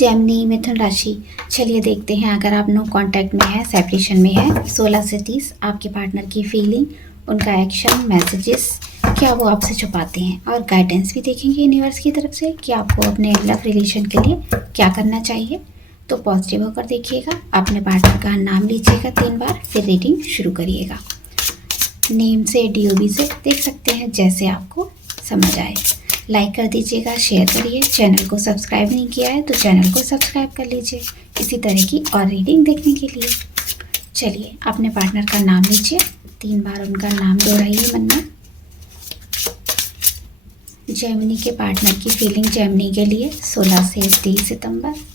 Gemini मिथुन राशि, चलिए देखते हैं अगर आप नो कांटेक्ट में है, सेपरेशन में है, 16 से 30 आपके पार्टनर की फीलिंग, उनका एक्शन, मैसेजेस क्या वो आपसे छुपाते हैं, और गाइडेंस भी देखेंगे यूनिवर्स की तरफ से कि आपको अपने लव रिलेशन के लिए क्या करना चाहिए। तो पॉजिटिव होकर देखिएगा, अपने पार्टनर का नाम लीजिएगा 3 बार, फिर रीडिंग शुरू करिएगा। नेम से, DOB से देख सकते हैं, जैसे आपको समझ आए। लाइक कर दीजिएगा, शेयर करिए। चैनल को सब्सक्राइब नहीं किया है तो चैनल को सब्सक्राइब कर लीजिए इसी तरह की और रीडिंग देखने के लिए। चलिए अपने पार्टनर का नाम लीजिए, 3 बार उनका नाम दोहराइए मन में। जेमिनी के पार्टनर की फीलिंग जेमिनी के लिए 16 से 30 सितंबर।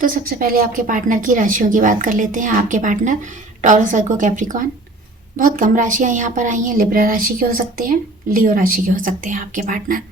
तो सबसे पहले आपके पार्टनर की राशियों की बात कर लेते हैं। आपके पार्टनर टॉरस, वर्गो, कैप्रिकॉर्न, बहुत कम राशियां यहाँ पर आई हैं। लिब्रा राशि के हो सकते हैं, लियो राशि के हो सकते हैं आपके पार्टनर।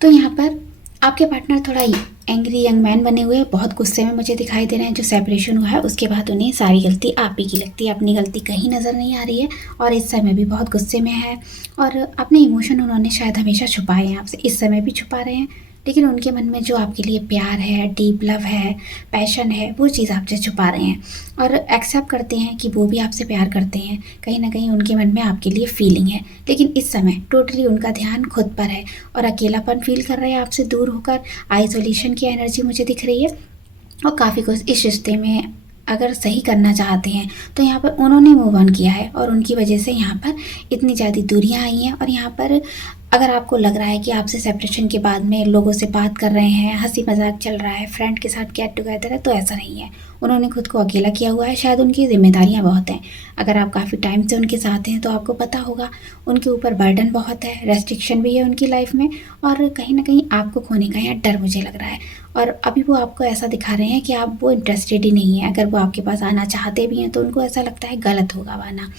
तो यहाँ पर आपके पार्टनर थोड़ा एंग्री यंग मैन बने हुए, बहुत गुस्से में मुझे दिखाई दे रहे हैं। जो सेपरेशन हुआ है उसके बाद उन्हें सारी गलती आप ही की लगती है, अपनी गलती कहीं नज़र नहीं आ रही है, और इस समय भी बहुत गुस्से में है। और अपने इमोशन उन्होंने शायद हमेशा छुपाए हैं आपसे, इस समय भी छुपा रहे हैं, लेकिन उनके मन में जो आपके लिए प्यार है, डीप लव है, पैशन है, वो चीज़ आपसे छुपा रहे हैं। और एक्सेप्ट करते हैं कि वो भी आपसे प्यार करते हैं, कहीं ना कहीं उनके मन में आपके लिए फीलिंग है, लेकिन इस समय टोटली उनका ध्यान खुद पर है और अकेलापन फील कर रहे हैं आपसे दूर होकर। आइसोलेशन की एनर्जी मुझे दिख रही है, और काफ़ी कुछ इस रिश्ते में अगर सही करना चाहते हैं तो यहाँ पर उन्होंने मूव ऑन किया है, और उनकी वजह से यहाँ पर इतनी ज़्यादा दूरियाँ आई हैं। और यहाँ पर अगर आपको लग रहा है कि आपसे सेपरेशन के बाद में लोगों से बात कर रहे हैं, हंसी मजाक चल रहा है, फ्रेंड के साथ गेट टुगेदर है, तो ऐसा नहीं है। उन्होंने खुद को अकेला किया हुआ है, शायद उनकी जिम्मेदारियां बहुत हैं। अगर आप काफ़ी टाइम से उनके साथ हैं तो आपको पता होगा उनके ऊपर बर्डन बहुत है, रेस्ट्रिक्शन भी है उनकी लाइफ में, और कहीं ना कहीं आपको खोने का यहाँ डर मुझे लग रहा है। और अभी वो आपको ऐसा दिखा रहे हैं कि आप वो इंटरेस्टेड ही नहीं है। अगर वो आपके पास आना चाहते भी हैं तो उनको ऐसा लगता है गलत होगा आना।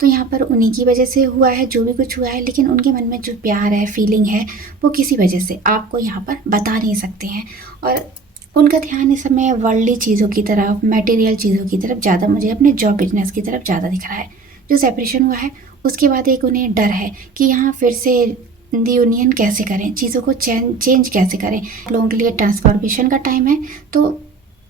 तो यहाँ पर उन्हीं की वजह से हुआ है जो भी कुछ हुआ है, लेकिन उनके मन में जो प्यार है, फीलिंग है, वो किसी वजह से आपको यहाँ पर बता नहीं सकते हैं। और उनका ध्यान इस समय वर्ल्डली चीज़ों की तरफ, मटेरियल चीज़ों की तरफ ज़्यादा, मुझे अपने जॉब बिजनेस की तरफ ज़्यादा दिख रहा है। जो सेपरेशन हुआ है उसके बाद एक उन्हें डर है कि यहाँ फिर से यूनियन कैसे करें, चीज़ों को चेंज कैसे करें। लोगों के लिए ट्रांसफॉर्मेशन का टाइम है, तो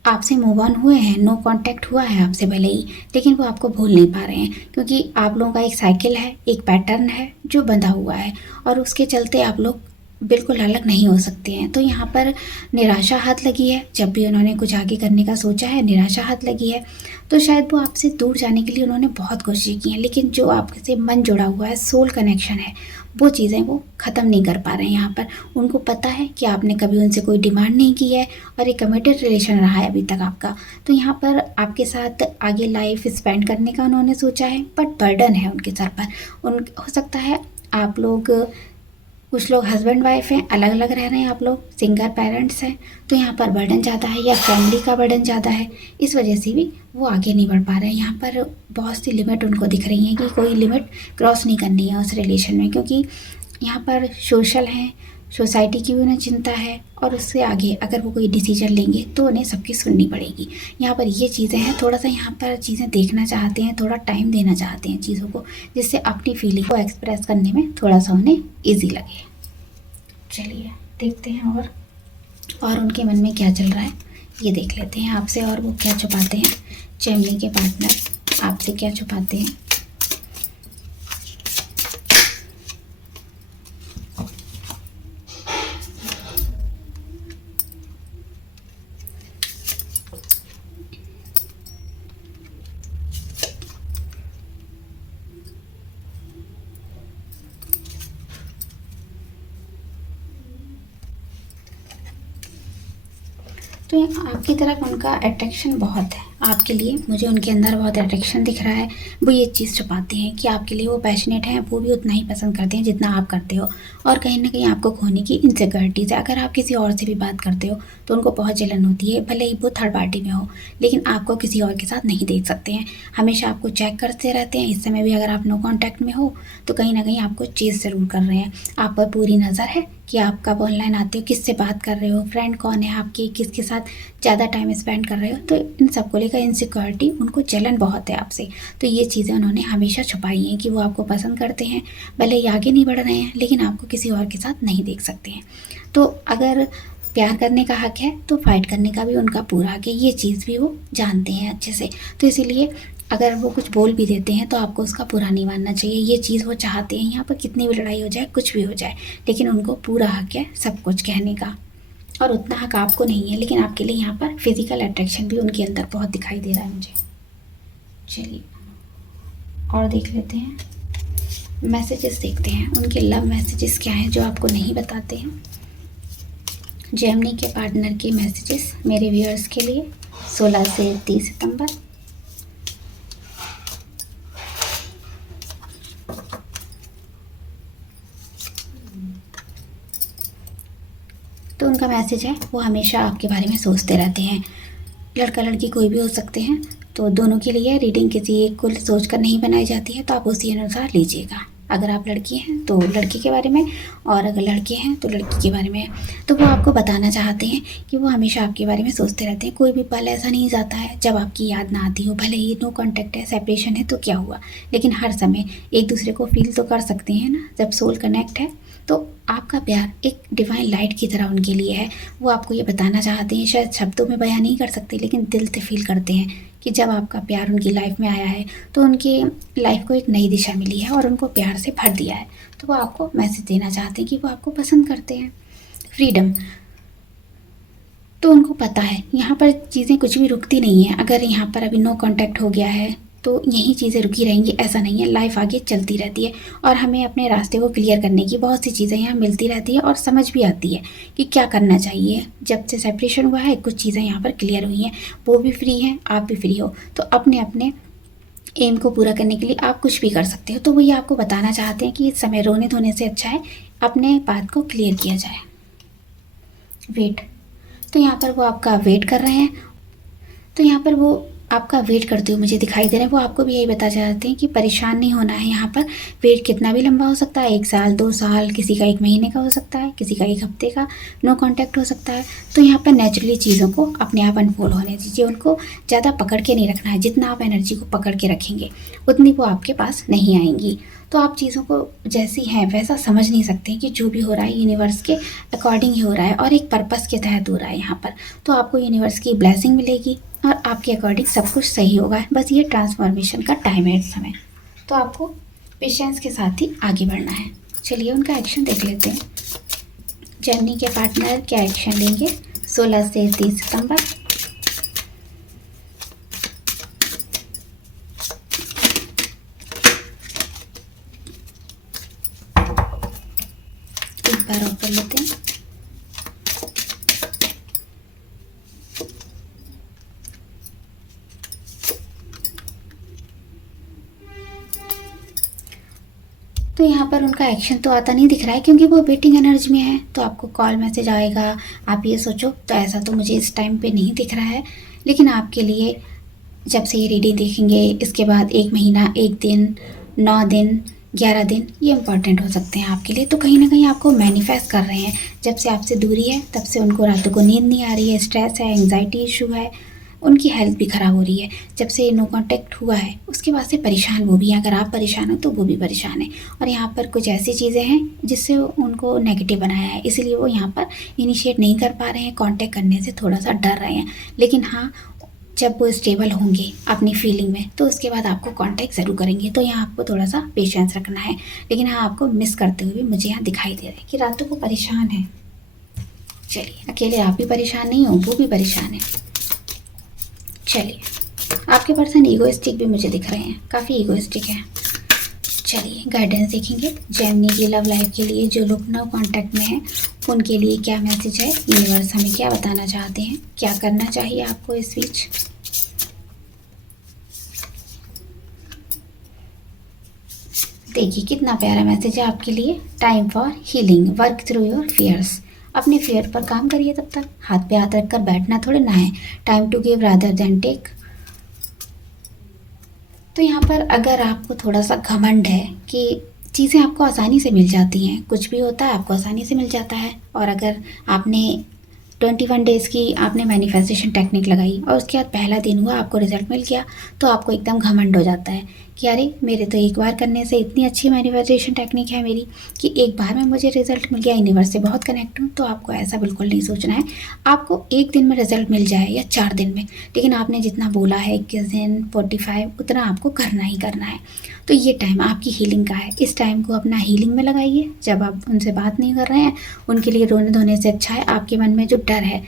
आपसे मूव ऑन हुए हैं, नो कांटेक्ट हुआ है आपसे भले ही, लेकिन वो आपको भूल नहीं पा रहे हैं, क्योंकि आप लोगों का एक साइकिल है, एक पैटर्न है जो बंधा हुआ है, और उसके चलते आप लोग बिल्कुल अलग नहीं हो सकते हैं। तो यहाँ पर निराशा हाथ लगी है, जब भी उन्होंने कुछ आगे करने का सोचा है निराशा हाथ लगी है। तो शायद वो आपसे दूर जाने के लिए उन्होंने बहुत कोशिश की है, लेकिन जो आपसे मन जुड़ा हुआ है, सोल कनेक्शन है, वो चीज़ें वो ख़त्म नहीं कर पा रहे हैं। यहाँ पर उनको पता है कि आपने कभी उनसे कोई डिमांड नहीं की है, और एक कमिटेड रिलेशन रहा है अभी तक आपका। तो यहाँ पर आपके साथ आगे लाइफ स्पेंड करने का उन्होंने सोचा है, बट बर्डन है उनके सर पर। हो सकता है आप लोग, कुछ लोग हस्बैंड वाइफ हैं, अलग अलग रह रहे हैं, आप लोग सिंगल पेरेंट्स हैं, तो यहाँ पर बर्डन ज़्यादा है, या फैमिली का बर्डन ज़्यादा है, इस वजह से भी वो आगे नहीं बढ़ पा रहे हैं। यहाँ पर बहुत सी लिमिट उनको दिख रही हैं कि कोई लिमिट क्रॉस नहीं करनी है उस रिलेशन में, क्योंकि यहाँ पर सोशल हैं, सोसाइटी की भी उन्हें चिंता है, और उससे आगे अगर वो कोई डिसीजन लेंगे तो उन्हें सबकी सुननी पड़ेगी। यहाँ पर ये चीज़ें हैं, थोड़ा सा यहाँ पर चीज़ें देखना चाहते हैं, थोड़ा टाइम देना चाहते हैं चीज़ों को, जिससे अपनी फीलिंग को एक्सप्रेस करने में थोड़ा सा उन्हें ईजी लगे। चलिए देखते हैं और उनके मन में क्या चल रहा है ये देख लेते हैं आपसे, और वो क्या छुपाते हैं। जेमिनी के पार्टनर आपसे क्या छुपाते हैं। तो आपकी तरफ उनका अट्रैक्शन बहुत है, आपके लिए मुझे उनके अंदर बहुत अट्रैक्शन दिख रहा है। वो ये चीज़ छुपाते हैं कि आपके लिए वो पैशनेट हैं, वो भी उतना ही पसंद करते हैं जितना आप करते हो, और कहीं ना कहीं आपको खोने की इनसिक्योरिटीज़ है। अगर आप किसी और से भी बात करते हो तो उनको बहुत जलन होती है, भले ही वो थर्ड पार्टी में हो, लेकिन आपको किसी और के साथ नहीं देख सकते हैं। हमेशा आपको चेक करते रहते हैं। इस समय भी अगर आप नो कॉन्टैक्ट में हो तो कहीं ना कहीं आपको चेज़ ज़रूर कर रहे हैं। आप पर पूरी नज़र है कि आप कब ऑनलाइन आते हो, किससे बात कर रहे हो, फ्रेंड कौन है आपकी, किसके साथ ज़्यादा टाइम स्पेंड कर रहे हो। तो इन सब को लेकर इनसिक्योरिटी, उनको जलन बहुत है आपसे। तो ये चीज़ें उन्होंने हमेशा छुपाई हैं कि वो आपको पसंद करते हैं, भले ही आगे नहीं बढ़ रहे हैं, लेकिन आपको किसी और के साथ नहीं देख सकते हैं। तो अगर प्यार करने का हक है तो फाइट करने का भी उनका पूरा हक है। ये चीज़ भी वो जानते हैं अच्छे से। तो इसीलिए अगर वो कुछ बोल भी देते हैं तो आपको उसका बुरा नहीं मानना चाहिए। ये चीज़ वो चाहते हैं, यहाँ पर कितनी भी लड़ाई हो जाए, कुछ भी हो जाए, लेकिन उनको पूरा हक है सब कुछ कहने का, और उतना हक आपको नहीं है। लेकिन आपके लिए यहाँ पर फिजिकल अट्रैक्शन भी उनके अंदर बहुत दिखाई दे रहा है मुझे। चलिए और देख लेते हैं, मैसेजेस देखते हैं, उनके लव मैसेजेस क्या हैं जो आपको नहीं बताते हैं। जेमिनी के पार्टनर के मैसेजेस मेरे व्यूअर्स के लिए 16 से 30 सितंबर। तो उनका मैसेज है, वो हमेशा आपके बारे में सोचते रहते हैं। लड़का लड़की कोई भी हो सकते हैं, तो दोनों के लिए रीडिंग किसी एक को सोच कर नहीं बनाई जाती है, तो आप उसी अनुसार लीजिएगा। अगर आप लड़की हैं तो लड़के के बारे में, और अगर लड़के हैं तो लड़की के बारे में। तो वो आपको बताना चाहते हैं कि वो हमेशा आपके बारे में सोचते रहते हैं। कोई भी पल ऐसा नहीं जाता है जब आपकी याद ना आती हो, भले ही नो कॉन्टैक्ट है, सेपरेशन है तो क्या हुआ, लेकिन हर समय एक दूसरे को फील तो कर सकते हैं ना। जब सोल कनेक्ट है तो आपका प्यार एक डिवाइन लाइट की तरह उनके लिए है। वो आपको ये बताना चाहते हैं, शायद शब्दों में बयान नहीं कर सकते, लेकिन दिल से फील करते हैं कि जब आपका प्यार उनकी लाइफ में आया है तो उनकी लाइफ को एक नई दिशा मिली है और उनको प्यार से भर दिया है। तो वो आपको मैसेज देना चाहते हैं कि वो आपको पसंद करते हैं। फ्रीडम, तो उनको पता है यहाँ पर चीज़ें कुछ भी रुकती नहीं है। अगर यहाँ पर अभी नो कॉन्टैक्ट हो गया है तो यही चीज़ें रुकी रहेंगी, ऐसा नहीं है। लाइफ आगे चलती रहती है और हमें अपने रास्ते को क्लियर करने की बहुत सी चीज़ें यहाँ मिलती रहती है और समझ भी आती है कि क्या करना चाहिए। जब से सेपरेशन हुआ है कुछ चीज़ें यहाँ पर क्लियर हुई हैं, वो भी फ्री हैं, आप भी फ्री हो, तो अपने अपने एम को पूरा करने के लिए आप कुछ भी कर सकते हो। तो वो ये आपको बताना चाहते हैं कि इस समय रोने धोने से अच्छा है अपने बात को क्लियर किया जाए। वेट, तो यहाँ पर वो आपका वेट कर रहे हैं। तो यहाँ पर वो आपका वेट करते हुए मुझे दिखाई दे रहे हैं। वो आपको भी यही बता चाहते हैं कि परेशान नहीं होना है। यहाँ पर वेट कितना भी लंबा हो सकता है, 1 साल 2 साल, किसी का 1 महीने का हो सकता है, किसी का 1 हफ्ते का नो कॉन्टैक्ट हो सकता है। तो यहाँ पर नेचुरली चीज़ों को अपने आप अनफोल्ड होने दीजिए। उनको ज़्यादा पकड़ के नहीं रखना है। जितना आप एनर्जी को पकड़ के रखेंगे उतनी वो आपके पास नहीं आएंगी। तो आप चीज़ों को जैसी हैं वैसा समझ नहीं सकते कि जो भी हो रहा है यूनिवर्स के अकॉर्डिंग ही हो रहा है और एक पर्पस के तहत हो रहा है यहाँ पर। तो आपको यूनिवर्स की ब्लेसिंग मिलेगी और आपके अकॉर्डिंग सब कुछ सही होगा। बस ये ट्रांसफॉर्मेशन का टाइम है इस समय, तो आपको पेशेंस के साथ ही आगे बढ़ना है। चलिए उनका एक्शन देख लेते हैं। जेमिनी के पार्टनर क्या एक्शन लेंगे 16 से 30 सितंबर। एक बार और कर लेते हैं। तो यहाँ पर उनका एक्शन तो आता नहीं दिख रहा है क्योंकि वो वेटिंग एनर्जी में है। तो आपको कॉल मैसेज आएगा, आप ये सोचो, तो ऐसा तो मुझे इस टाइम पे नहीं दिख रहा है। लेकिन आपके लिए जब से ये रीडिंग देखेंगे इसके बाद 1 महीना, 1 दिन, 9 दिन, 11 दिन ये इंपॉर्टेंट हो सकते हैं आपके लिए। तो कहीं ना कहीं आपको मैनिफेस्ट कर रहे हैं। जब से आपसे दूरी है तब से उनको रातों को नींद नहीं आ रही है, स्ट्रेस है, एंग्जाइटी इशू है, उनकी हेल्थ भी ख़राब हो रही है। जब से नो कॉन्टैक्ट हुआ है उसके बाद से परेशान वो भी हैं। अगर आप परेशान हो तो वो भी परेशान है। और यहाँ पर कुछ ऐसी चीज़ें हैं जिससे उनको नेगेटिव बनाया है, इसीलिए वो यहाँ पर इनिशिएट नहीं कर पा रहे हैं, कांटेक्ट करने से थोड़ा सा डर रहे हैं। लेकिन हाँ, जब वो स्टेबल होंगे अपनी फीलिंग में तो उसके बाद आपको कांटेक्ट ज़रूर करेंगे। तो यहाँ आपको थोड़ा सा पेशेंस रखना है। लेकिन हाँ, आपको मिस करते हुए मुझे यहाँ दिखाई दे रहा है कि रातों को परेशान है। चलिए, अकेले आप भी परेशान नहीं हो, वो भी परेशान है। चलिए, आपके पर्सन ईगोइस्टिक भी मुझे दिख रहे हैं, काफ़ी ईगोइस्टिक है। चलिए गाइडेंस देखेंगे जेमिनी की लव लाइफ के लिए। जो लोग नो कॉन्टैक्ट में हैं उनके लिए क्या मैसेज है, यूनिवर्स हमें क्या बताना चाहते हैं, क्या करना चाहिए आपको इस बीच। देखिए कितना प्यारा मैसेज है आपके लिए। Time for healing, work through your fears. अपने फियर पर काम करिए, तब तक हाथ पे हाथ रखकर बैठना थोड़े ना है। Time to give rather than take. तो यहाँ पर अगर आपको थोड़ा सा घमंड है कि चीज़ें आपको आसानी से मिल जाती हैं, कुछ भी होता है आपको आसानी से मिल जाता है, और अगर आपने 21 डेज़ की आपने मैनिफेस्टेशन टेक्निक लगाई और उसके बाद पहला दिन हुआ आपको रिजल्ट मिल गया, तो आपको एकदम घमंड हो जाता है कि अरे मेरे तो एक बार करने से इतनी अच्छी मैनिफेस्टेशन टेक्निक है मेरी कि एक बार में मुझे रिजल्ट मिल गया, यूनिवर्स से बहुत कनेक्ट हूँ। तो आपको ऐसा बिल्कुल नहीं सोचना है। आपको एक दिन में रिजल्ट मिल जाए या 4 दिन में, लेकिन आपने जितना बोला है 21 दिन 45, उतना आपको करना ही करना है। तो ये टाइम आपकी हीलिंग का है। इस टाइम को अपना हीलिंग में लगाइए। जब आप उनसे बात नहीं कर रहे हैं, उनके लिए रोने धोने से अच्छा है आपके मन में जो डर है,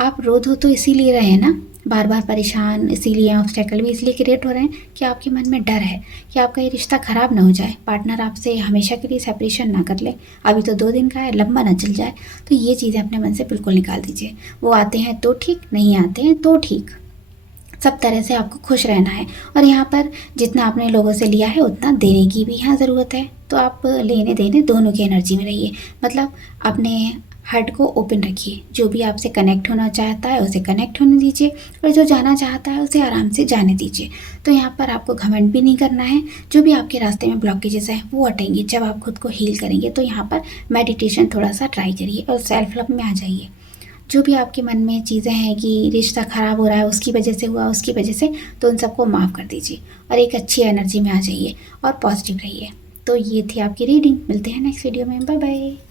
आप रो धो तो इसीलिए रहे हैं ना, बार बार परेशान इसीलिए, ऑब्स्टेकल भी इसलिए क्रिएट हो रहे हैं कि आपके मन में डर है कि आपका ये रिश्ता ख़राब ना हो जाए, पार्टनर आपसे हमेशा के लिए सेपरेशन ना कर ले, अभी तो 2 दिन का है, लंबा ना चल जाए। तो ये चीज़ें अपने मन से बिल्कुल निकाल दीजिए। वो आते हैं तो ठीक, नहीं आते हैं तो ठीक, सब तरह से आपको खुश रहना है। और यहाँ पर जितना आपने लोगों से लिया है उतना देने की भी यहाँ ज़रूरत है। तो आप लेने देने दोनों की एनर्जी में रहिए। मतलब अपने हार्ट को ओपन रखिए। जो भी आपसे कनेक्ट होना चाहता है उसे कनेक्ट होने दीजिए, और जो जाना चाहता है उसे आराम से जाने दीजिए। तो यहाँ पर आपको घमंड भी नहीं करना है। जो भी आपके रास्ते में ब्लॉकेजेस हैं वो हटेंगे जब आप खुद को हील करेंगे। तो यहाँ पर मेडिटेशन थोड़ा सा ट्राई करिए और सेल्फ लव में आ जाइए। जो भी आपके मन में चीज़ें हैं कि रिश्ता ख़राब हो रहा है, उसकी वजह से हुआ, उसकी वजह से, तो उन सबको माफ़ कर दीजिए और एक अच्छी एनर्जी में आ जाइए और पॉजिटिव रहिए। तो ये थी आपकी रीडिंग। मिलते हैं नेक्स्ट वीडियो में। Bye bye.